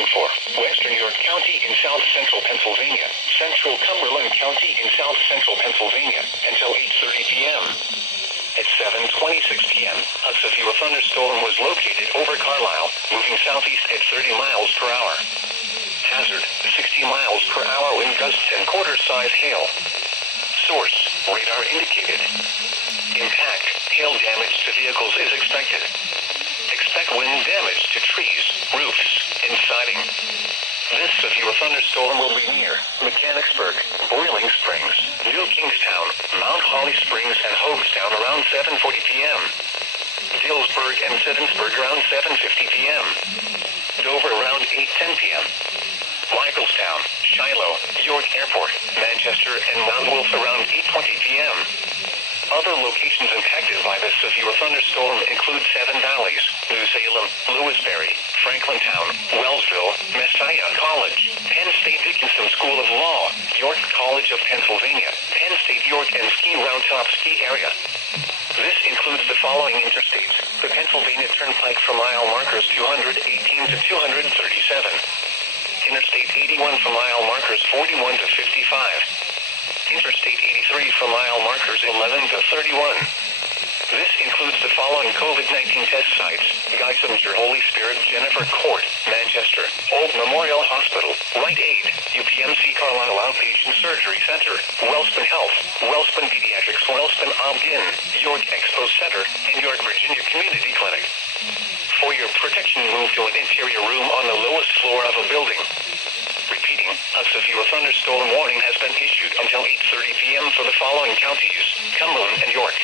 warning for western York County in south-central Pennsylvania, central Cumberland County in south-central Pennsylvania, until 8:30 p.m. At 7:26 p.m., a severe thunderstorm was located over Carlisle, moving southeast at 30 miles per hour. Hazard, 60 miles per hour wind gusts and quarter-size hail. Source, radar indicated. Impact, hail damage to vehicles is expected. Expect wind damage to trees, roofs, and siding. This severe thunderstorm will be near Mechanicsburg, Boiling Springs, New Kingstown, Mount Holly Springs, and Hoagstown around 7:40 p.m. Dillsburg and Siddonsburg around 7:50 p.m. Dover around 8:10 p.m. Michaelstown, Shiloh, York Airport, Manchester, and Mount Wolf around 8:20 p.m. Other locations impacted by this severe thunderstorm include Seven Valleys, New Salem, Lewisberry, Franklintown, Wellsville, Messiah College, Penn State Dickinson School of Law, York College of Pennsylvania, Penn State York and Ski Round Top Ski Area. This includes the following interstates: the Pennsylvania Turnpike from mile markers 218 to 237. Interstate 81 from mile markers 41 to 55. Interstate 83 from mile markers 11 to 31. This includes the following COVID-19 test sites: Geisinger Holy Spirit Jennifer Court, Manchester, Old Memorial Hospital, Rite Aid, UPMC Carlisle Outpatient Surgery Center, Wellspun Health, Wellspun Pediatrics, Wellspun Ogden, York Expo Center, and York Virginia Community Clinic. For your protection, move to an interior room on the lowest floor of a building. Repeating, a severe thunderstorm warning has been issued until 8:30 p.m. for the following counties: Cumberland and York.